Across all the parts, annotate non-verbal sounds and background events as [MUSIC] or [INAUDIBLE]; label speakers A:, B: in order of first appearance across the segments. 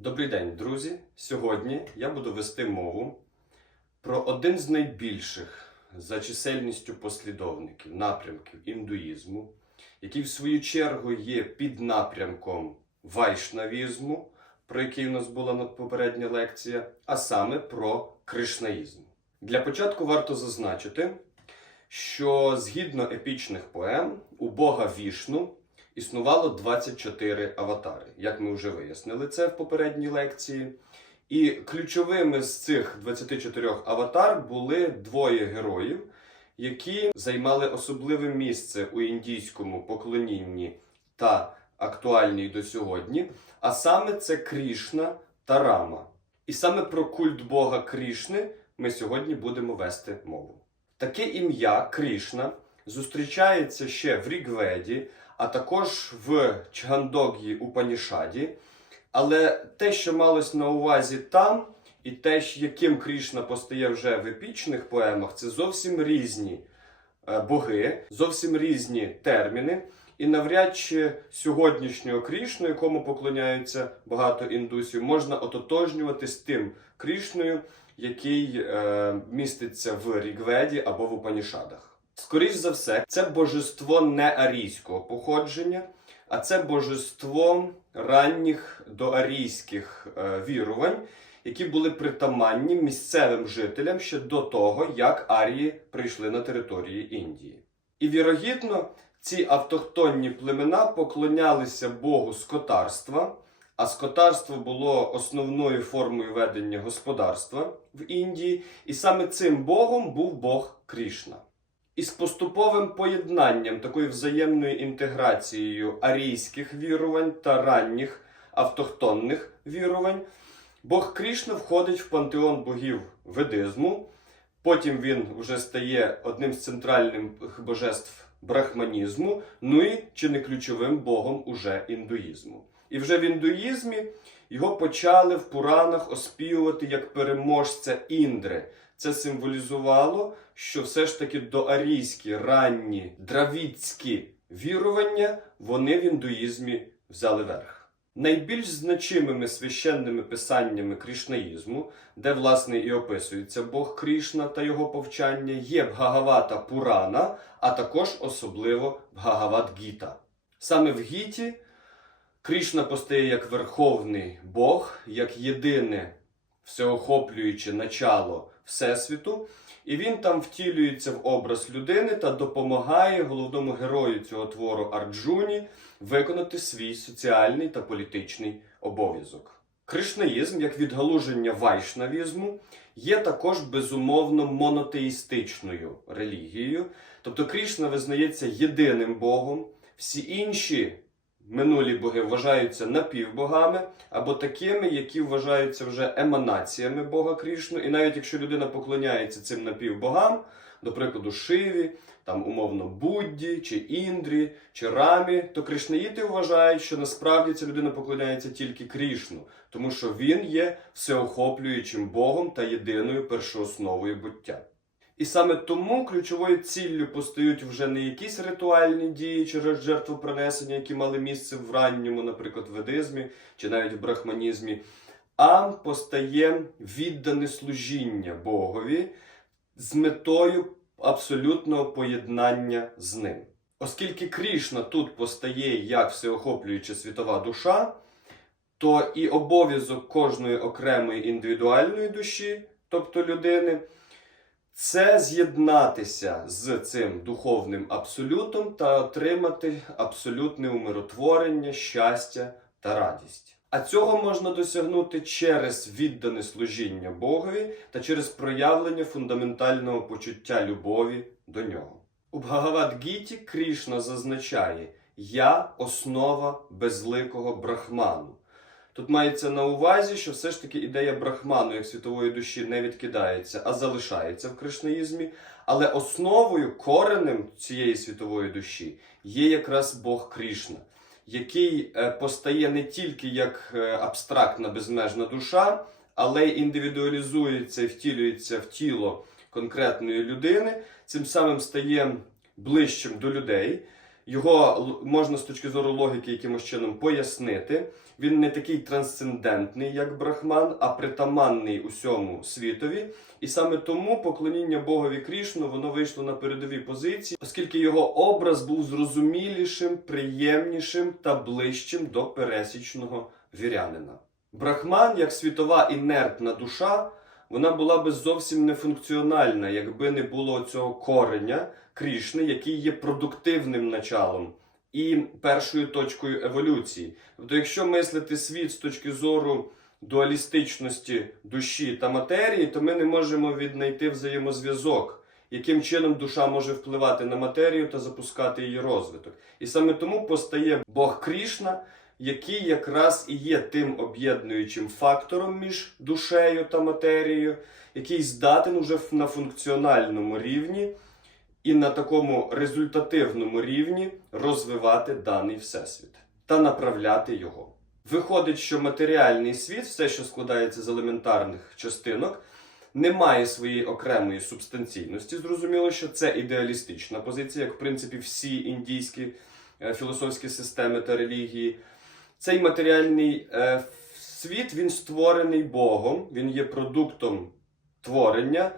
A: Добрий день, друзі! Сьогодні я буду вести мову про один з найбільших за чисельністю послідовників напрямків індуїзму, який в свою чергу є піднапрямком вайшнавізму, про який у нас була попередня лекція, а саме про кришнаїзм. Для початку варто зазначити, що згідно епічних поем у Бога Вішну існувало 24 аватари, як ми вже вияснили це в попередній лекції. І ключовими з цих 24 аватар були двоє героїв, які займали особливе місце у індійському поклонінні та актуальні й до сьогодні. А саме це Крішна та Рама. І саме про культ Бога Крішни ми сьогодні будемо вести мову. Таке ім'я Крішна зустрічається ще в Рігведі, а також в Чгандог'ї Упанішаді. Але те, що малось на увазі там, і те, яким Крішна постає вже в епічних поемах, це зовсім різні е, боги, зовсім різні терміни. І навряд чи сьогоднішнього Крішну, якому поклоняються багато індусів, можна ототожнювати з тим Крішною, який е, міститься в Рігведі або в Упанішадах. Скоріш за все, це божество не арійського походження, а це божество ранніх доарійських е, вірувань, які були притаманні місцевим жителям ще до того, як арії прийшли на території Індії. І вірогідно, ці автохтонні племена поклонялися Богу скотарства, а скотарство було основною формою ведення господарства в Індії, і саме цим Богом був Бог Крішна. І з поступовим поєднанням такою взаємною інтеграцією арійських вірувань та ранніх автохтонних вірувань, Бог Крішна входить в пантеон богів ведизму. Потім він вже стає одним з центральних божеств брахманізму, ну і чи не ключовим богом уже індуїзму. І вже в індуїзмі його почали в Пуранах оспівувати як переможця Індри. Це символізувало, що все ж таки доарійські ранні дравідські вірування вони в індуїзмі взяли верх. Найбільш значимими священними писаннями крішнаїзму, де власне і описується Бог Крішна та його повчання, є Бхагавата Пурана, а також особливо Бхагават Гіта. Саме в Гіті Крішна постає як верховний Бог, як єдине всеохоплююче начало Всесвіту, і він там втілюється в образ людини та допомагає головному герою цього твору Арджуні виконати свій соціальний та політичний обов'язок. Кришнаїзм, як відгалуження вайшнавізму, є також безумовно монотеїстичною релігією, тобто Крішна визнається єдиним Богом, всі інші минулі боги вважаються напівбогами або такими, які вважаються вже еманаціями Бога Крішну. І навіть якщо людина поклоняється цим напівбогам, до прикладу, Шиві, там умовно Будді, чи Індрі, чи Рамі, то кришнаїти вважають, що насправді ця людина поклоняється тільки Крішну, тому що він є всеохоплюючим Богом та єдиною першоосновою буття. І саме тому ключовою ціллю постають вже не якісь ритуальні дії через жертвопринесення, які мали місце в ранньому, наприклад, ведизмі чи навіть в брахманізмі, а постає віддане служіння Богові з метою абсолютного поєднання з ним. Оскільки Крішна тут постає як всеохоплююча світова душа, то і обов'язок кожної окремої індивідуальної душі, тобто людини, це з'єднатися з цим духовним абсолютом та отримати абсолютне умиротворення, щастя та радість. А цього можна досягнути через віддане служіння Богові та через проявлення фундаментального почуття любові до нього. У Бхагават-гіті Крішна зазначає Я основа безликого брахману. Тут мається на увазі, що все ж таки ідея брахману як світової душі не відкидається, а залишається в кришнаїзмі. Але основою, коренем цієї світової душі є якраз Бог Крішна, який е, постає не тільки як е, абстрактна безмежна душа, але й індивідуалізується і втілюється в тіло конкретної людини, цим самим стає ближчим до людей. Його можна з точки зору логіки якимось чином пояснити. Він не такий трансцендентний, як Брахман, а притаманний усьому світові. І саме тому поклоніння Богові Крішну воно вийшло на передові позиції, оскільки його образ був зрозумілішим, приємнішим та ближчим до пересічного вірянина. Брахман, як світова інертна душа, вона була би зовсім нефункціональна, якби не було цього кореня Крішни, який є продуктивним началом і першою точкою еволюції. Тобто, якщо мислити світ з точки зору дуалістичності душі та матерії, то ми не можемо віднайти взаємозв'язок, яким чином душа може впливати на матерію та запускати її розвиток. І саме тому постає Бог Крішна, який якраз і є тим об'єднуючим фактором між душею та матерією, який здатен уже на функціональному рівні і на такому результативному рівні розвивати даний всесвіт та направляти його. Виходить, що матеріальний світ, все, що складається з елементарних частинок, не має своєї окремої субстанційності. Зрозуміло, що це ідеалістична позиція, як в принципі всі індійські е, філософські системи та релігії. Цей матеріальний е, світ він створений Богом, він є продуктом творення.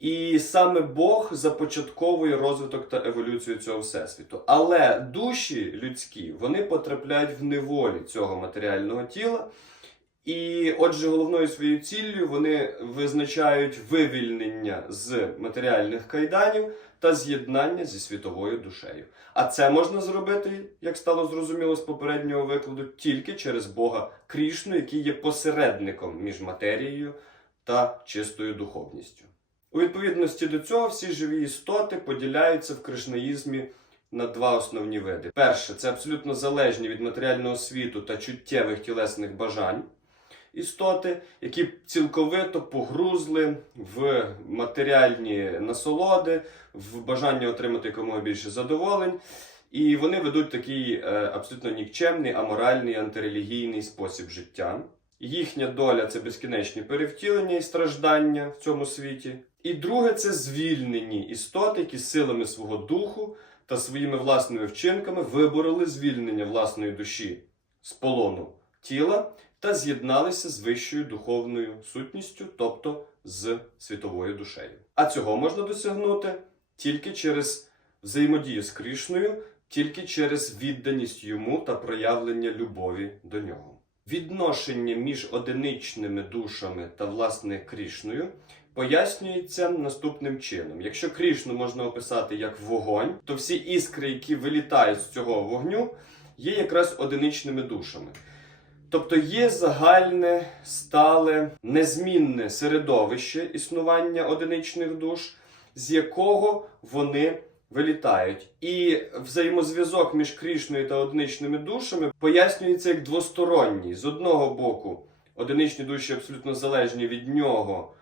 A: І саме Бог започатковує розвиток та еволюцію цього всесвіту. Але душі людські вони потрапляють в неволі цього матеріального тіла. І отже, головною своєю ціллю вони визначають вивільнення з матеріальних кайданів та з'єднання зі світовою душею. А це можна зробити, як стало зрозуміло з попереднього викладу, тільки через Бога Крішну, який є посередником між матерією та чистою духовністю. У відповідності до цього всі живі істоти поділяються в кришнаїзмі на два основні види. Перше це абсолютно залежні від матеріального світу та чуттєвих тілесних бажань істоти, які цілковито погрузли в матеріальні насолоди, в бажання отримати якомога більше задоволень. І вони ведуть такий е, абсолютно нікчемний, аморальний, антирелігійний спосіб життя. Їхня доля це безкінечні перевтілення і страждання в цьому світі. І друге це звільнені істоти, які силами свого духу та своїми власними вчинками вибороли звільнення власної душі з полону тіла та з'єдналися з вищою духовною сутністю, тобто з світовою душею. А цього можна досягнути тільки через взаємодію з Крішною, тільки через відданість йому та проявлення любові до нього. Відношення між одиничними душами та власне Крішною пояснюється наступним чином: якщо Крішну можна описати як вогонь, то всі іскри, які вилітають з цього вогню, є якраз одиничними душами. Тобто є загальне, стале, незмінне середовище існування одиничних душ, з якого вони вилітають. І взаємозв'язок між Крішною та одиничними душами пояснюється як двосторонній. З одного боку, одиничні душі абсолютно залежні від нього,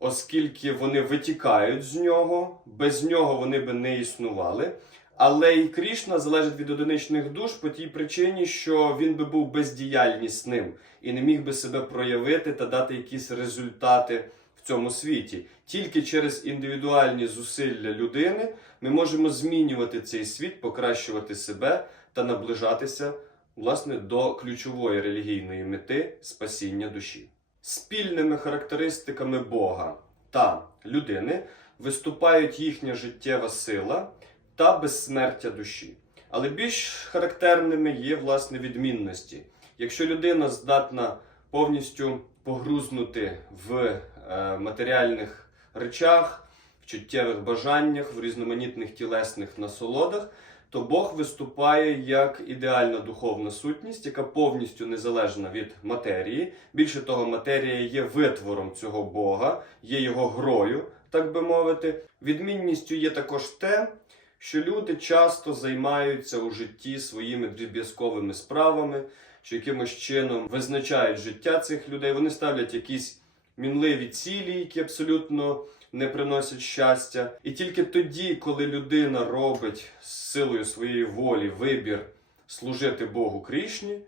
A: оскільки вони витікають з нього, без нього вони би не існували. Але і Крішна залежить від одиничних душ по тій причині, що він би був бездіяльнісним і не міг би себе проявити та дати якісь результати в цьому світі. Тільки через індивідуальні зусилля людини ми можемо змінювати цей світ, покращувати себе та наближатися власне до ключової релігійної мети спасіння душі. Спільними характеристиками Бога та людини виступають їхня життєва сила та безсмертя душі. Але більш характерними є власне відмінності. Якщо людина здатна повністю погрузнути в е, матеріальних речах, в чуттєвих бажаннях, в різноманітних тілесних насолодах, то Бог виступає як ідеальна духовна сутність, яка повністю незалежна від матерії. Більше того, матерія є витвором цього Бога, є його грою, так би мовити. Відмінністю є також те, що люди часто займаються у житті своїми дріб'язковими справами, що якимось чином визначають життя цих людей. Вони ставлять якісь мінливі цілі, які абсолютно не приносять щастя. І тільки тоді, коли людина робить з силою своєї волі вибір служити Богу Крішні,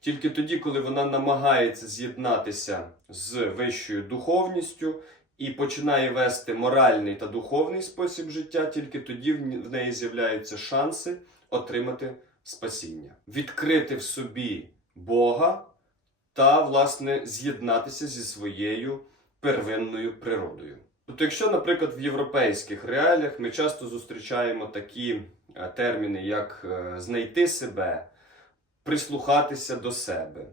A: тільки тоді, коли вона намагається з'єднатися з вищою духовністю і починає вести моральний та духовний спосіб життя, тільки тоді в неї з'являються шанси отримати спасіння, відкрити в собі Бога та, власне, з'єднатися зі своєю первинною природою. Тобто, якщо, наприклад, в європейських реаліях ми часто зустрічаємо такі е, терміни, як е, знайти себе, прислухатися до себе,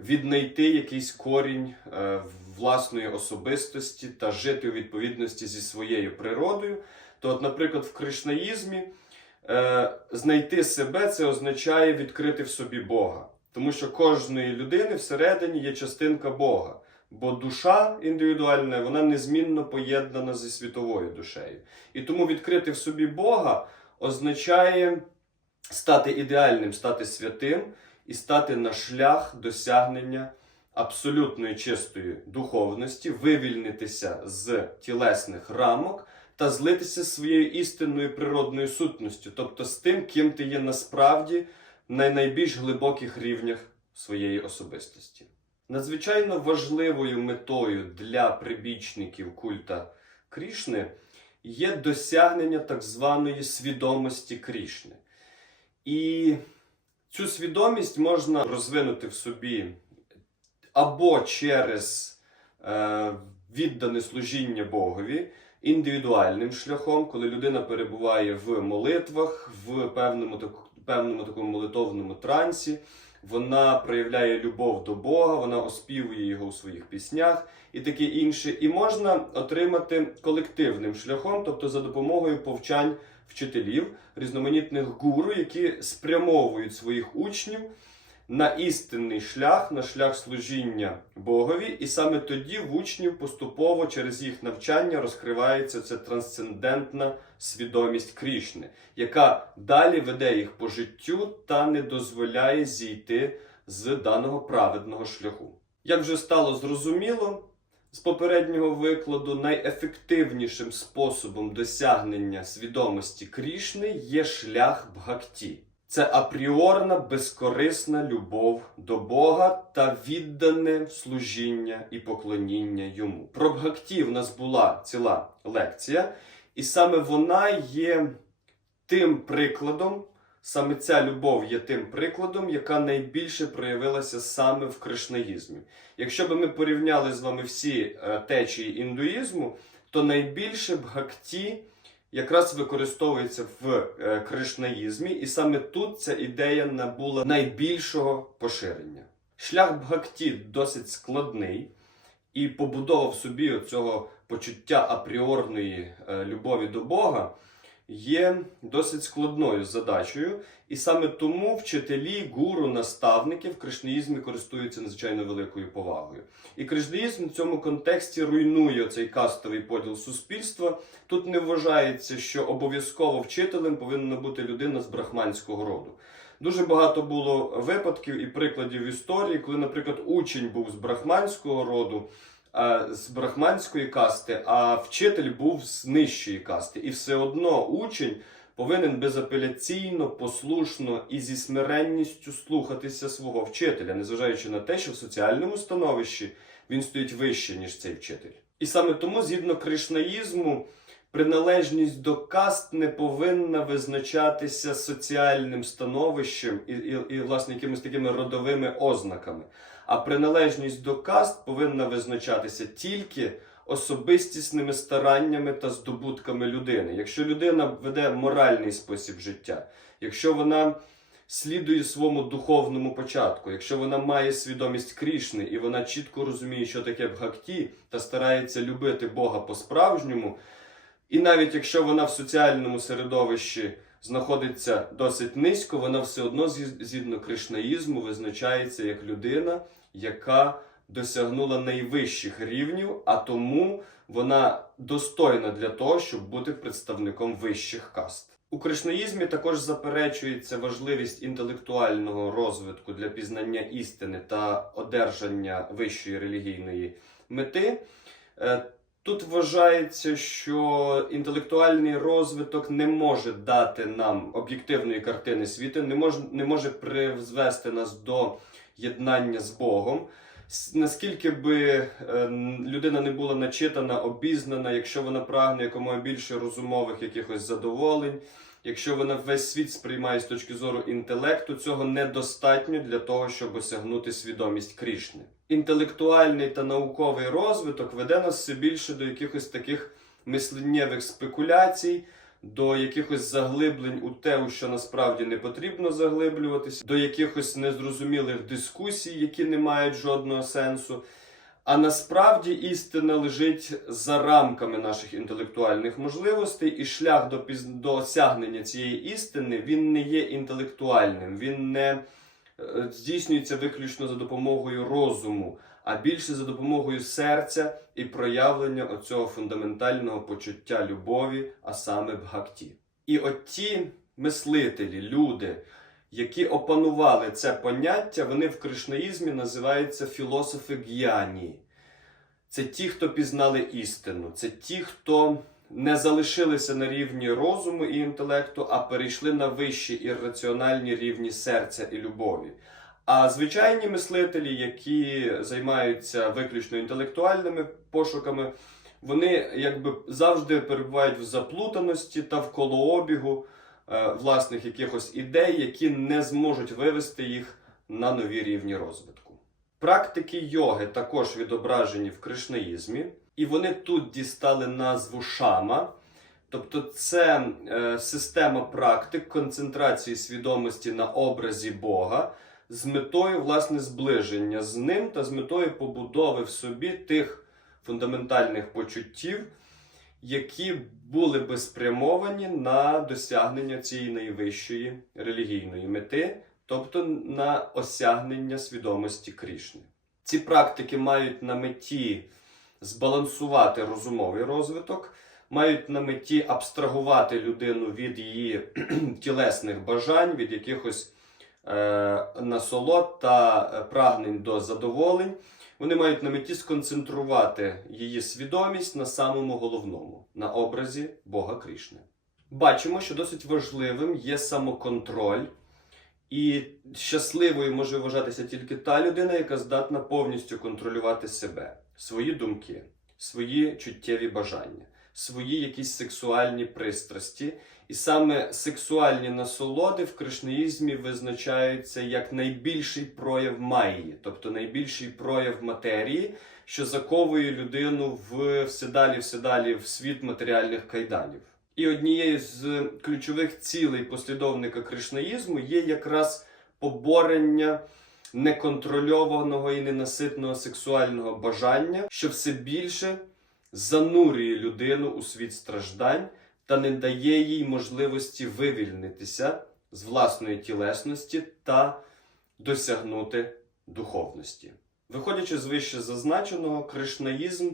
A: віднайти якийсь корінь е, власної особистості та жити у відповідності зі своєю природою, то, от, наприклад, в кришнаїзмі е, знайти себе це означає відкрити в собі Бога. Тому що кожної людини всередині є частинка Бога. Бо душа індивідуальна, вона незмінно поєднана зі світовою душею. І тому відкрити в собі Бога означає стати ідеальним, стати святим і стати на шлях досягнення абсолютної чистої духовності, вивільнитися з тілесних рамок та злитися своєю істинною природною сутністю, тобто з тим, ким ти є насправді на найбільш глибоких рівнях своєї особистості. Надзвичайно важливою метою для прибічників культа Крішни є досягнення так званої свідомості Крішни. І цю свідомість можна розвинути в собі або через е, віддане служіння Богові індивідуальним шляхом, коли людина перебуває в молитвах, в певному, так- певному такому молитовному трансі. Вона проявляє любов до Бога, вона оспівує його у своїх піснях і таке інше. І можна отримати колективним шляхом, тобто за допомогою повчань вчителів, різноманітних гуру, які спрямовують своїх учнів на істинний шлях, на шлях служіння Богові, і саме тоді в учнів поступово через їх навчання розкривається ця трансцендентна свідомість Крішни, яка далі веде їх по життю та не дозволяє зійти з даного праведного шляху. Як вже стало зрозуміло, з попереднього викладу найефективнішим способом досягнення свідомості Крішни є шлях Бхакті. Це апріорна безкорисна любов до Бога та віддане служіння і поклоніння йому. Про Бхакті в нас була ціла лекція, і саме вона є тим прикладом, саме ця любов є тим прикладом, яка найбільше проявилася саме в кришнаїзмі. Якщо би ми порівняли з вами всі е, течії індуїзму, то найбільше Бхакті якраз використовується в е, кришнаїзмі, і саме тут ця ідея набула найбільшого поширення. Шлях Бхакті досить складний і побудова в собі цього почуття апріорної е, любові до Бога є досить складною задачею, і саме тому вчителі, гуру, наставники в кришнаїзмі користуються надзвичайно великою повагою. І кришнаїзм в цьому контексті руйнує цей кастовий поділ суспільства. Тут не вважається, що обов'язково вчителем повинна бути людина з брахманського роду. Дуже багато було випадків і прикладів в історії, коли, наприклад, учень був з брахманського роду, з брахманської касти, а вчитель був з нижчої касти. І все одно учень повинен безапеляційно, послушно і зі смиренністю слухатися свого вчителя, незважаючи на те, що в соціальному становищі він стоїть вище, ніж цей вчитель. І саме тому, згідно кришнаїзму, приналежність до каст не повинна визначатися соціальним становищем і, і, і власне якимись такими родовими ознаками. А приналежність до каст повинна визначатися тільки особистісними стараннями та здобутками людини. Якщо людина веде моральний спосіб життя, якщо вона слідує своєму духовному початку, якщо вона має свідомість Крішни і вона чітко розуміє, що таке бхакті, та старається любити Бога по-справжньому, і навіть якщо вона в соціальному середовищі знаходиться досить низько, вона все одно згідно кришнаїзму визначається як людина, яка досягнула найвищих рівнів, а тому вона достойна для того, щоб бути представником вищих каст. У кришнаїзмі також заперечується важливість інтелектуального розвитку для пізнання істини та одержання вищої релігійної мети. Е, Тут вважається, що інтелектуальний розвиток не може дати нам об'єктивної картини світу, не може, не може призвести нас до єднання з Богом. Наскільки би е, людина не була начитана, обізнана, якщо вона прагне якомога більше розумових якихось задоволень, якщо вона весь світ сприймає з точки зору інтелекту, цього недостатньо для того, щоб осягнути свідомість Крішни. Інтелектуальний та науковий розвиток веде нас все більше до якихось таких мисленнєвих спекуляцій, до якихось заглиблень у те, у що насправді не потрібно заглиблюватися, до якихось незрозумілих дискусій, які не мають жодного сенсу. А насправді істина лежить за рамками наших інтелектуальних можливостей, і шлях до, до осягнення цієї істини він не є інтелектуальним, він не е, здійснюється виключно за допомогою розуму, а більше за допомогою серця і проявлення оцього фундаментального почуття любові, а саме бхакті. І от ті мислителі, люди, які опанували це поняття, вони в кришнаїзмі називаються філософи г'яні. Це ті, хто пізнали істину, це ті, хто не залишилися на рівні розуму і інтелекту, а перейшли на вищі ірраціональні рівні серця і любові. А звичайні мислителі, які займаються виключно інтелектуальними пошуками, вони якби завжди перебувають в заплутаності та в колообігу е, власних якихось ідей, які не зможуть вивести їх на нові рівні розвитку. Практики йоги також відображені в кришнаїзмі, і вони тут дістали назву шама. Тобто це е, система практик концентрації свідомості на образі Бога з метою власне зближення з ним та з метою побудови в собі тих фундаментальних почуттів, які були би спрямовані на досягнення цієї найвищої релігійної мети, тобто на осягнення свідомості Крішни. Ці практики мають на меті збалансувати розумовий розвиток, мають на меті абстрагувати людину від її [CLEARS THROAT] тілесних бажань, від якихось насолод та е, прагнень до задоволень. Вони мають на меті сконцентрувати її свідомість на самому головному на образі Бога Крішни. Бачимо, що досить важливим є самоконтроль, і щасливою може вважатися тільки та людина, яка здатна повністю контролювати себе, свої думки, свої чуттєві бажання, свої якісь сексуальні пристрасті. І саме сексуальні насолоди в кришнаїзмі визначаються як найбільший прояв майї, тобто найбільший прояв матерії, що заковує людину в все далі, все далі в світ матеріальних кайданів. І однією з ключових цілей послідовника кришнаїзму є якраз поборення неконтрольованого і ненаситного сексуального бажання, що все більше занурює людину у світ страждань та не дає їй можливості вивільнитися з власної тілесності та досягнути духовності. Виходячи з вище зазначеного, кришнаїзм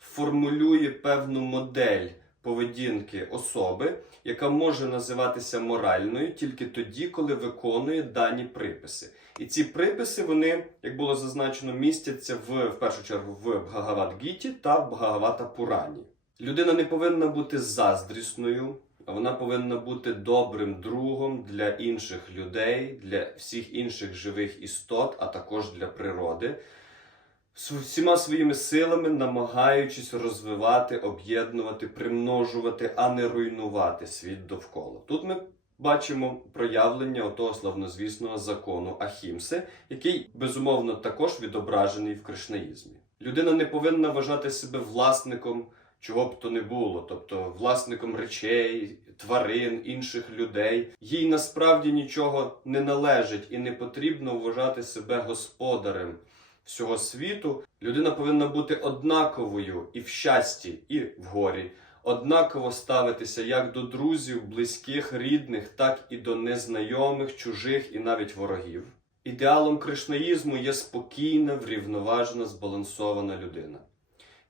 A: формулює певну модель поведінки особи, яка може називатися моральною тільки тоді, коли виконує дані приписи. І ці приписи, вони, як було зазначено, містяться в, в першу чергу в Бхагават-гіті та Бхагавата Пурані. Людина не повинна бути заздрісною, а вона повинна бути добрим другом для інших людей, для всіх інших живих істот, а також для природи, всіма своїми силами намагаючись розвивати, об'єднувати, примножувати, а не руйнувати світ довкола. Тут ми бачимо проявлення отого славнозвісного закону Ахімси, який безумовно також відображений в кришнаїзмі. Людина не повинна вважати себе власником чого б то не було, тобто власником речей, тварин, інших людей. Їй насправді нічого не належить і не потрібно вважати себе господарем всього світу. Людина повинна бути однаковою і в щасті, і в горі. Однаково ставитися як до друзів, близьких, рідних, так і до незнайомих, чужих і навіть ворогів. Ідеалом кришнаїзму є спокійна, врівноважена, збалансована людина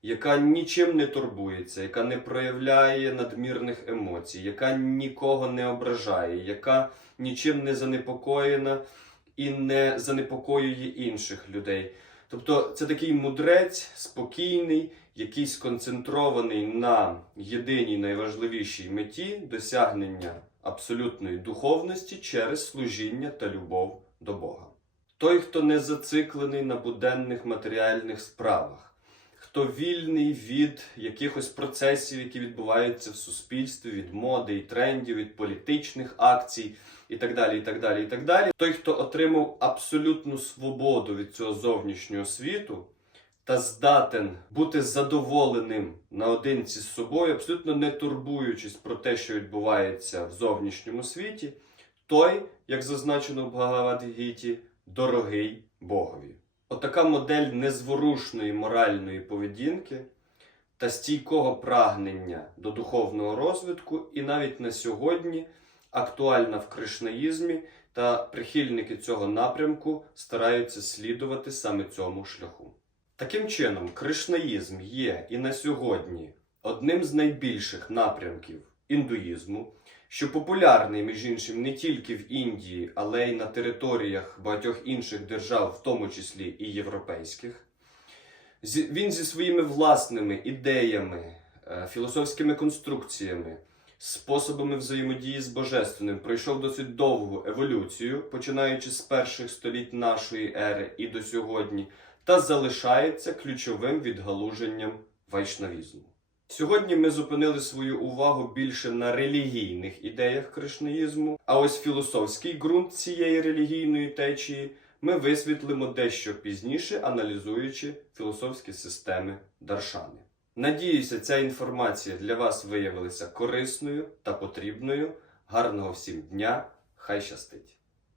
A: яка нічим не турбується, яка не проявляє надмірних емоцій, яка нікого не ображає, яка нічим не занепокоєна і не занепокоює інших людей. Тобто це такий мудрець, спокійний, який сконцентрований на єдиній найважливішій меті досягнення абсолютної духовності через служіння та любов до Бога. Той, хто не зациклений на буденних матеріальних справах хто вільний від якихось процесів, які відбуваються в суспільстві, від моди і трендів, від політичних акцій і так далі. і так далі, і так далі. Той, хто отримав абсолютну свободу від цього зовнішнього світу та здатен бути задоволеним наодинці з собою, абсолютно не турбуючись про те, що відбувається в зовнішньому світі, той, як зазначено в Бхагавад-гіті, дорогий Богові. Отака модель незворушної моральної поведінки та стійкого прагнення до духовного розвитку, і навіть на сьогодні актуальна в кришнаїзмі, та прихильники цього напрямку стараються слідувати саме цьому шляху. Таким чином, кришнаїзм є і на сьогодні одним з найбільших напрямків індуїзму, що популярний, між іншим, не тільки в Індії, але й на територіях багатьох інших держав, в тому числі і європейських. Він зі своїми власними ідеями, е, філософськими конструкціями, способами взаємодії з божественним пройшов досить довгу еволюцію, починаючи з перших століть нашої ери і до сьогодні, та залишається ключовим відгалуженням вайшнавізму. Сьогодні ми зупинили свою увагу більше на релігійних ідеях кришнаїзму, а ось філософський ґрунт цієї релігійної течії ми висвітлимо дещо пізніше, аналізуючи філософські системи Даршани. Надіюся, ця інформація для вас виявилася корисною та потрібною. Гарного всім дня! Хай щастить!